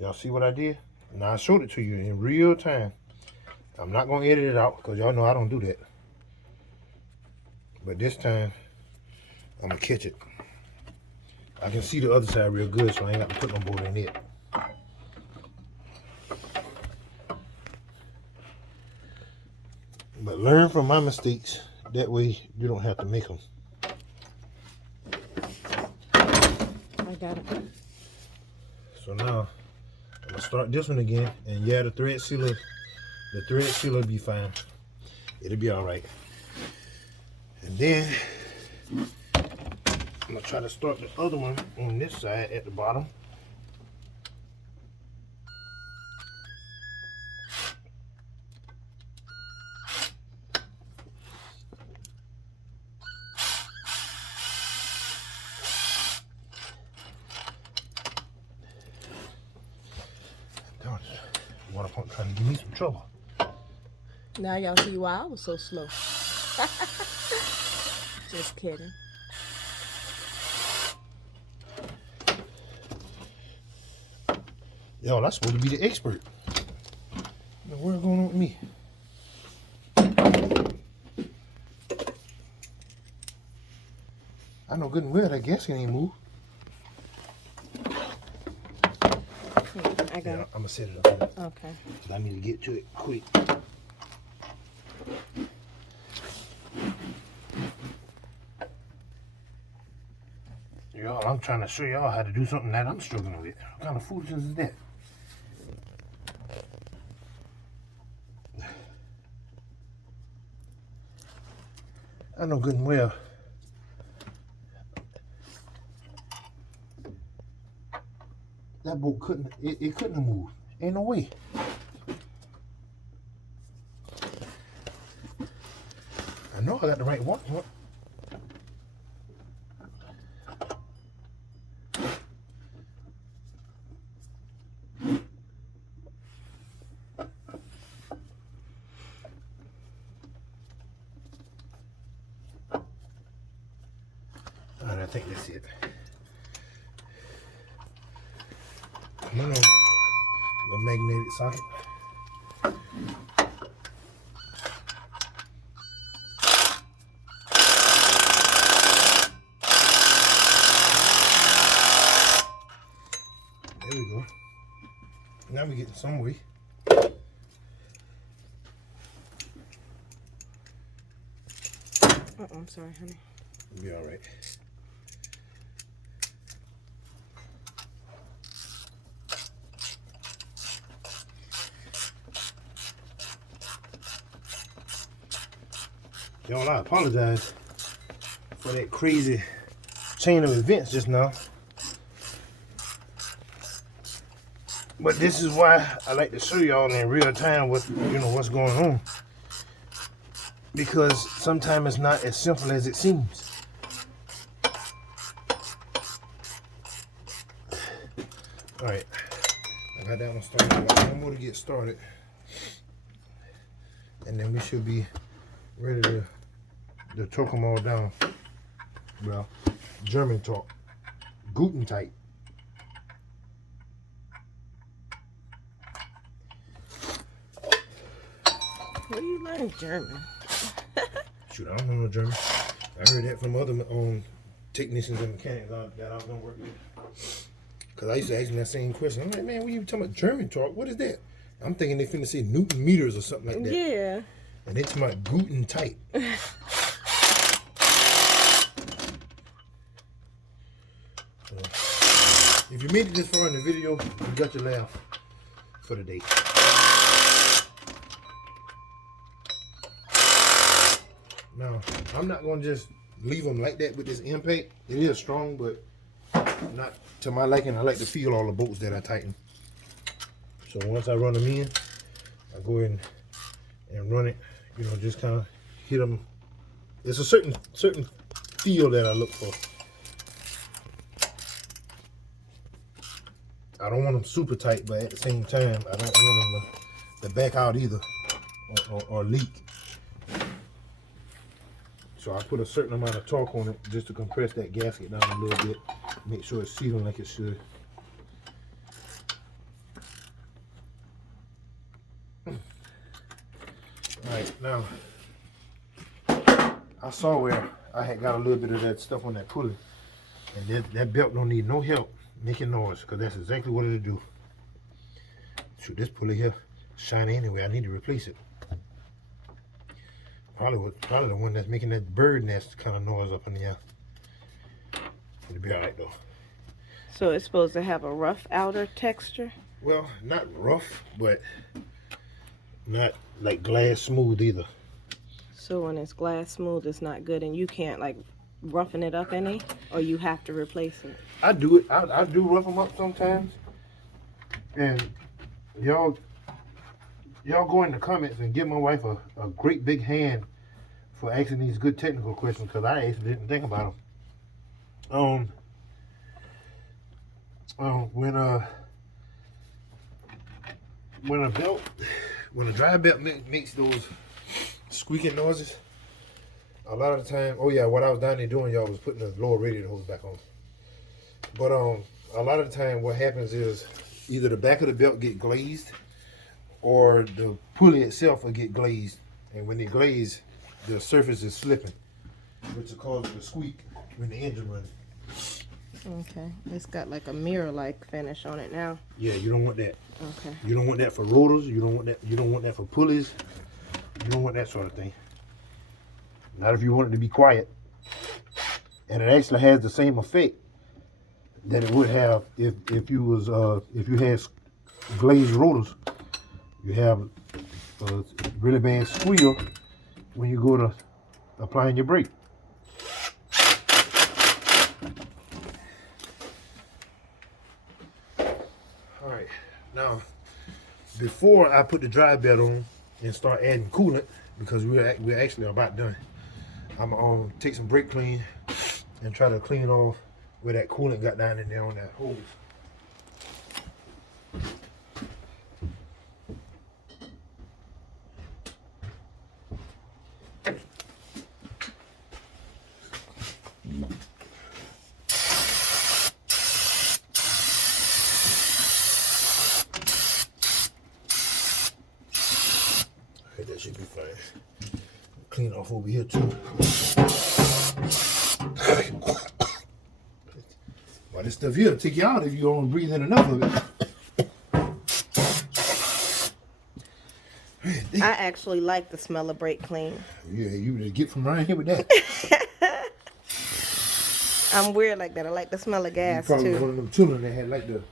Y'all see what I did? Now I showed it to you in real time. I'm not gonna edit it out because y'all know I don't do that. But this time, I'm gonna catch it. I can see the other side real good, so I ain't got to put no bolt in it. But learn from my mistakes. That way you don't have to make them. I got it. So now I'm gonna start this one again, and yeah, the thread sealer will be fine. It'll be all right. And then I'm gonna try to start the other one on this side at the bottom. Darn it. Water pump trying to give me some trouble. Now y'all see why I was so slow. Just kidding. Yo, that's supposed to be the expert. What the world going on with me? I know good and well that gasket ain't move. I got it. I'm gonna set it up. Okay. I need to get to it quick. Y'all, I'm trying to show y'all how to do something that I'm struggling with. What kind of foolishness is that? I know good and well. That boat couldn't, it couldn't have moved. Ain't no way. I know I got the right one. Alright, I think that's it. Come on, the magnetic socket. There we go. Now we getting some way. I'm sorry, honey. It'll be all right. Y'all, I apologize for that crazy chain of events just now. But this is why I like to show y'all in real time what's going on. Because sometimes it's not as simple as it seems. Alright. I got that one started. I got one more to get started. And then we should be ready to torque them all down. Well, German talk. Guten Tag. Where do you learn German? Shoot, I don't know no German. I heard that from other technicians and mechanics that I was gonna work with. Cause I used to ask them that same question. I'm like, man, what are you talking about German talk? What is that? I'm thinking they finna say Newton meters or something like that. Yeah. And it's my Guten Tag. If you made it this far in the video, you got your laugh for the day. Now, I'm not going to just leave them like that with this impact. It is strong, but not to my liking. I like to feel all the bolts that I tighten. So once I run them in, I go ahead and run it, just kind of hit them. There's a certain feel that I look for. I don't want them super tight, but at the same time, I don't want them to back out either or leak. So I put a certain amount of torque on it just to compress that gasket down a little bit, make sure it's sealing like it should. Alright, now, I saw where I had got a little bit of that stuff on that pulley, and that belt don't need no help making noise, because that's exactly what it'll do. Shoot, this pulley here shiny anyway. I need to replace it. Probably the one that's making that bird nest kind of noise up in the air. It'll be alright though. So it's supposed to have a rough outer texture? Well, not rough, but not like glass smooth either. So when it's glass smooth, it's not good, and you can't like roughen it up any, or you have to replace it? I do it. I do rough them up sometimes. And y'all go in the comments and give my wife a great big hand for asking these good technical questions, because I actually didn't think about them. When a dry belt makes those squeaking noises, a lot of the time, what I was down there doing, y'all, was putting the lower radiator hose back on. But a lot of the time what happens is either the back of the belt get glazed or the pulley itself will get glazed. And when they glaze, the surface is slipping, which will cause it to squeak when the engine runs. Okay, it's got like a mirror-like finish on it now. Yeah, you don't want that. Okay. You don't want that for rotors. You don't want that. You don't want that for pulleys. You don't want that sort of thing. Not if you want it to be quiet. And it actually has the same effect that it would have if you had glazed rotors. You have a really bad squeal when you go to applying your brake. All right, now before I put the dry belt on and start adding coolant, because we're actually about done, I'm gonna take some brake clean and try to clean off where that coolant got down in there on that hose. Okay, that should be fine. Clean off over here too. Why this stuff here will take you out if you don't breathe in enough of it. I actually like the smell of brake clean. Yeah, you just get from around here with that. I'm weird like that. I like the smell of gas Probably too. one of them children that had like the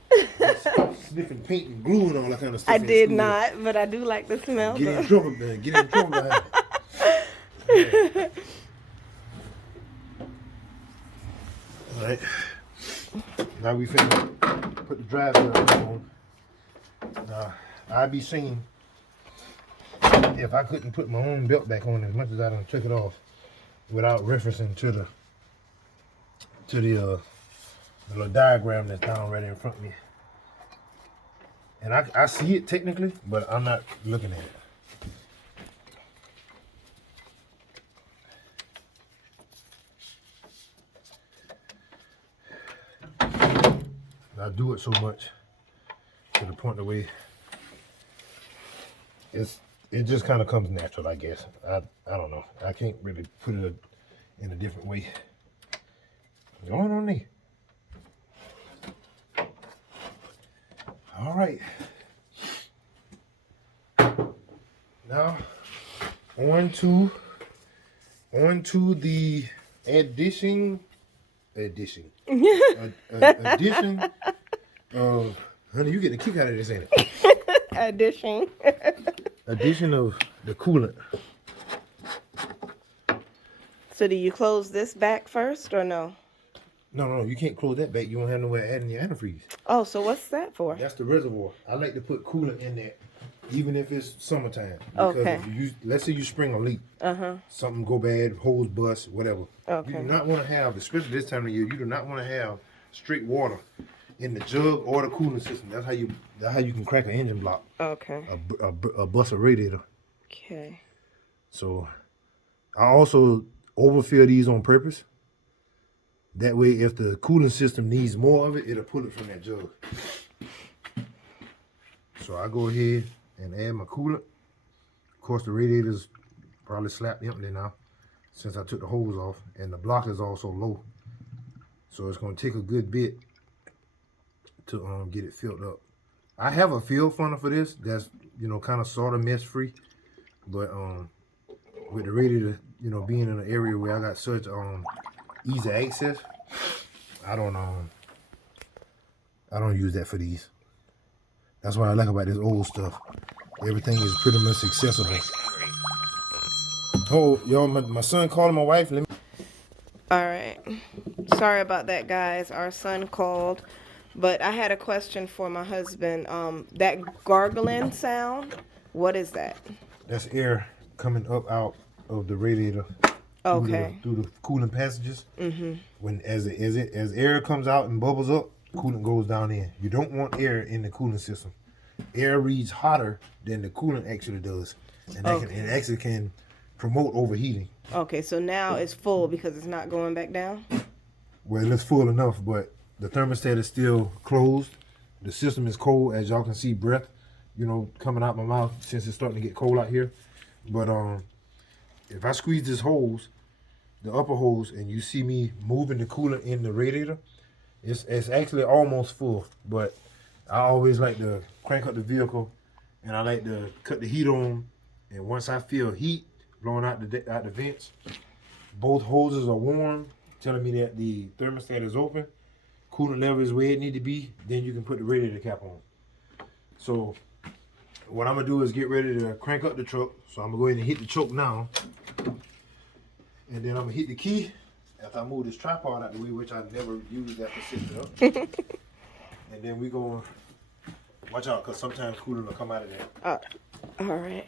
sniffing paint and glue and all that kind of stuff. I in did school. not, but I do like the smell. Get in trouble, man. Get in trouble. Man. All right. Now we finna put the drive on. Now, I'd be seeing if I couldn't put my own belt back on as much as I done took it off without referencing to the little diagram that's down right in front of me. And I see it technically, but I'm not looking at it. I do it so much to the point where it just kind of comes natural, I guess. I don't know. I can't really put it in a different way. What's going on there? All right. Now on to the addition of, honey, you getting a kick out of this, ain't it? Addition of the coolant. So do you close this back first or no? No, you can't close that back. You won't have nowhere adding your antifreeze. Oh, so what's that for? That's the reservoir. I like to put coolant in there, even if it's summertime. Because Okay. if let's say you spring a leak, something go bad, hose bust, whatever. Okay. You do not want to have, especially this time of year, you do not want to have straight water in the jug or the cooling system. That's how you can crack an engine block. Okay. A bust a radiator. Okay. So I also overfill these on purpose. That way, if the cooling system needs more of it, it'll pull it from that jug. So I go ahead and add my coolant. Of course, the radiator's probably slapped empty now since I took the hose off, and the block is also low. So it's going to take a good bit to get it filled up. I have a fill funnel for this that's, kind of sort of mess free, but with the radiator, being in an area where I got such easy access, I don't use that for these. That's what I like about this old stuff. Everything is pretty much accessible. Oh, y'all, my son calling my wife. Let me. All right. Sorry about that, guys. Our son called, but I had a question for my husband. That gargling sound, what is that? That's air coming up out of the radiator. Okay. Through the cooling passages. Mm-hmm. When as air comes out and bubbles up, coolant goes down in. You don't want air in the cooling system. Air reads hotter than the coolant actually does, and that it actually can promote overheating. Okay, so now it's full because it's not going back down? Well, it's full enough, but the thermostat is still closed. The system is cold, as y'all can see breath, coming out my mouth since it's starting to get cold out here. But if I squeeze this hose, the upper hose, and you see me moving the coolant in the radiator, it's actually almost full. But I always like to crank up the vehicle, and I like to cut the heat on. And once I feel heat blowing out the vents, both hoses are warm, telling me that the thermostat is open, coolant level is where it need to be. Then you can put the radiator cap on. So what I'm gonna do is get ready to crank up the truck. So I'm gonna go ahead and hit the choke now. And then I'm gonna hit the key after I move this tripod out the way, which I never used after sitting up. And then we gonna watch out, cause sometimes coolant will come out of there. All right.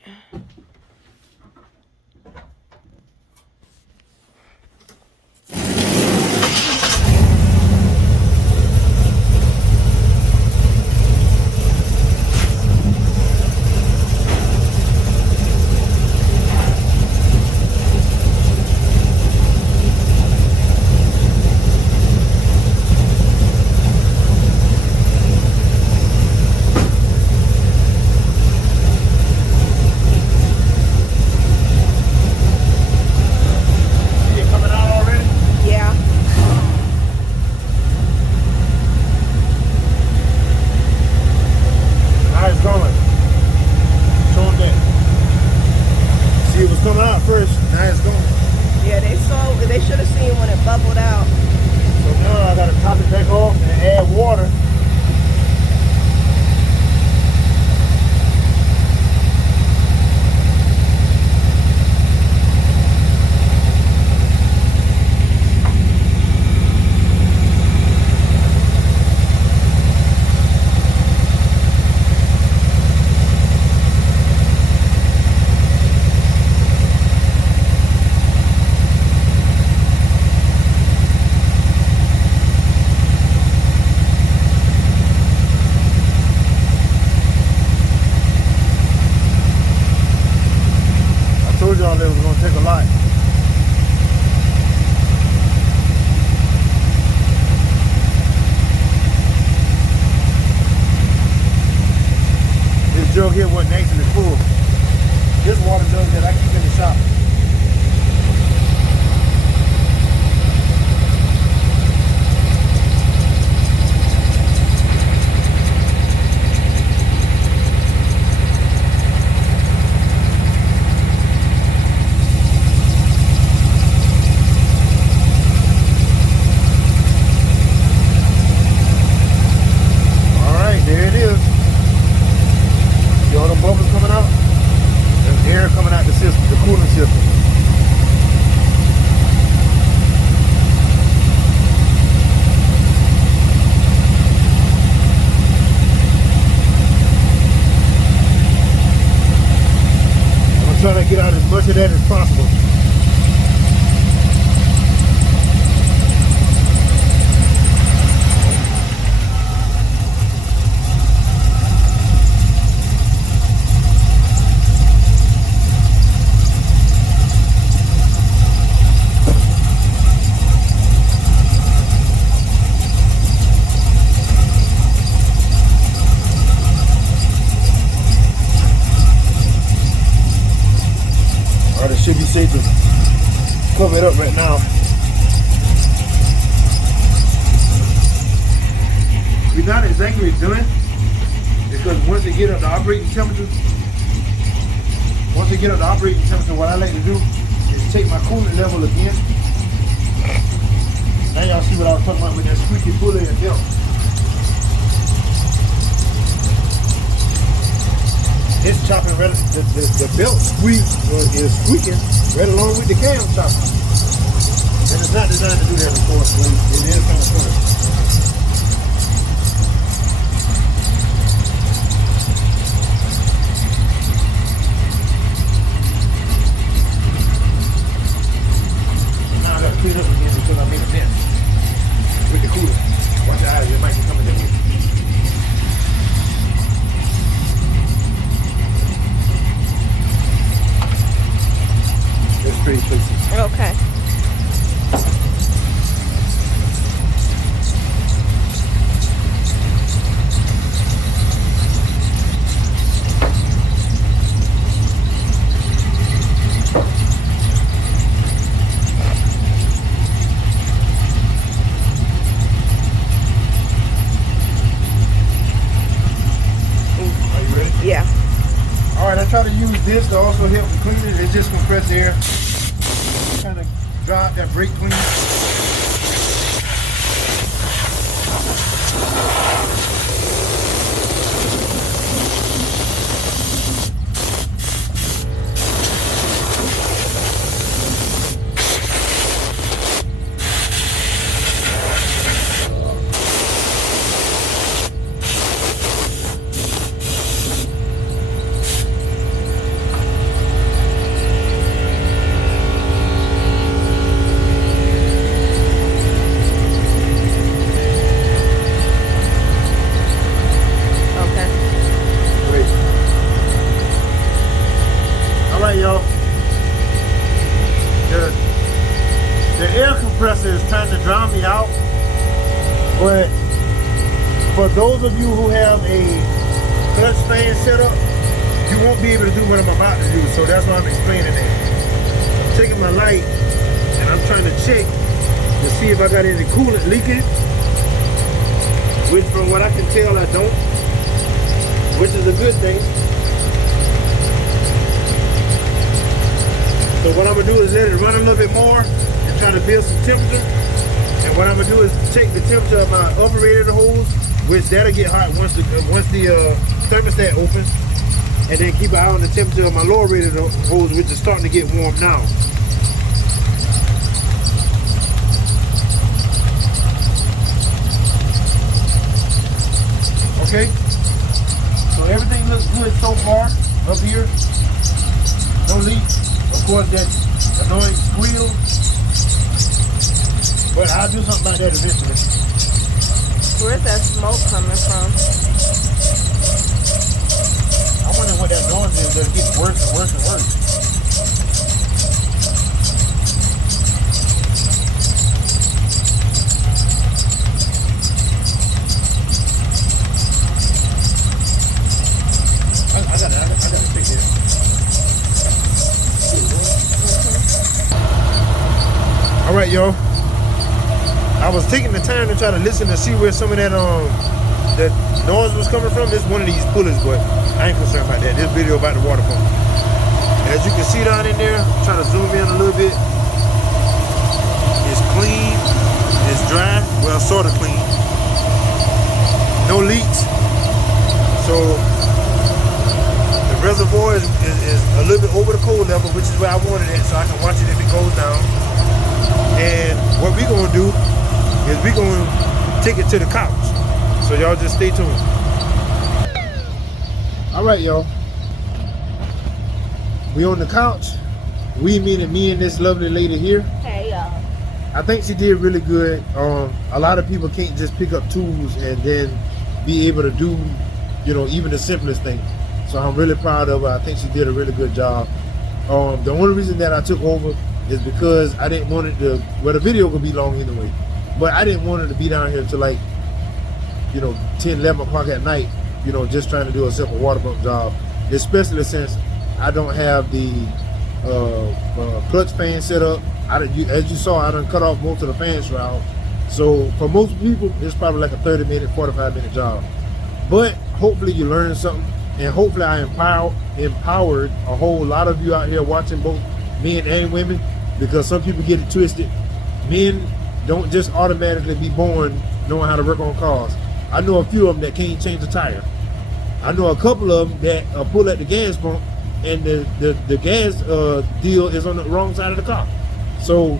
it back off and add water. Y'all, it was gonna take a lot. This jug here wasn't actually full. This water jug that I keep in the shop. There it is. See all the bubbles coming out? There's air coming out the system, the cooling system. I'm trying to get out as much of that as possible. It should be safe to cover it up right now. We're not exactly done because once they get up to operating temperature, what I like to do is take my coolant level again. Now y'all see what I was talking about with that squeaky pulley and belt. It's chopping right, the belt squeeze is squeaking right along with the cam chopper. And it's not designed to do that, of course, but it is kind of funny. Now I gotta clean up again because I made a mess with the cooler. Watch the eyes, it might be coming that way. There's 3 places. Okay. Are you ready? Yeah. Alright, I try to use this to also help me clean it. It's just compressed air. Kind of dry out that brake clean. Y'all, the air compressor is trying to drown me out, but for those of you who have a clutch fan set up, you won't be able to do what I'm about to do, so that's why I'm explaining that. I'm taking my light and I'm trying to check to see if I got any coolant leaking, which from what I can tell I don't, which is a good thing. So what I'm gonna do is let it run a little bit more and try to build some temperature. And And what I'm gonna do is check the temperature of my operated hose, which that'll get hot once the thermostat opens, and then keep an eye on the temperature of my lower rated hose, which is starting to get warm now. Okay, so everything looks good so far up here. No leaks. Of course, that annoying squeal, but I'll do something about that eventually. Where's that smoke coming from? I wonder what that noise is that's getting worse and worse and worse. I gotta fix this. All right, y'all. I was taking the time to try to listen to see where some of that noise was coming from. This is one of these pulleys, but I ain't concerned about that. This video about the water pump. As you can see down in there, I'm trying to zoom in a little bit. It's clean. It's dry. Well, sort of clean. No leaks. So the reservoir is a little bit over the cold level, which is where I wanted it, so I can watch it if it goes down. And what we're gonna do is we're gonna take it to the couch. So y'all just stay tuned. All right, y'all. We on the couch. We meaning me and this lovely lady here. Hey, y'all. I think she did really good. A lot of people can't just pick up tools and then be able to do, even the simplest thing. So I'm really proud of her. I think she did a really good job. The only reason that I took over is because I didn't want it to, the video could be long anyway, but I didn't want it to be down here till like, 10, 11 o'clock at night, just trying to do a simple water pump job, especially since I don't have the clutch fan set up. As you saw, I done cut off most of the fan shroud. So for most people, it's probably like a 30-minute, 45-minute job. But hopefully you learned something, and hopefully I empowered a whole lot of you out here watching, both men and women, because some people get it twisted. Men don't just automatically be born knowing how to work on cars. I know a few of them that can't change a tire. I know a couple of them that pull at the gas pump and the gas deal is on the wrong side of the car. So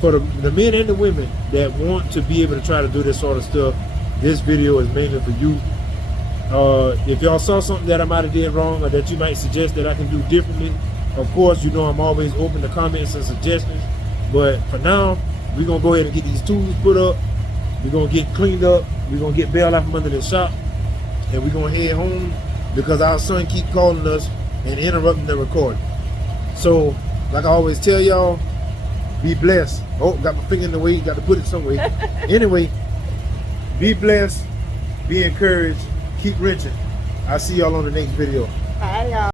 for the men and the women that want to be able to try to do this sort of stuff, this video is mainly for you. If y'all saw something that I might have did wrong or that you might suggest that I can do differently, of course, I'm always open to comments and suggestions. But for now, we're going to go ahead and get these tools put up. We're going to get cleaned up. We're going to get Belle out from under the shop. And we're going to head home because our son keep calling us and interrupting the recording. So, like I always tell y'all, be blessed. Oh, got my finger in the way. Got to put it somewhere. Anyway, be blessed. Be encouraged. Keep wrenching. I'll see y'all on the next video. Bye, y'all.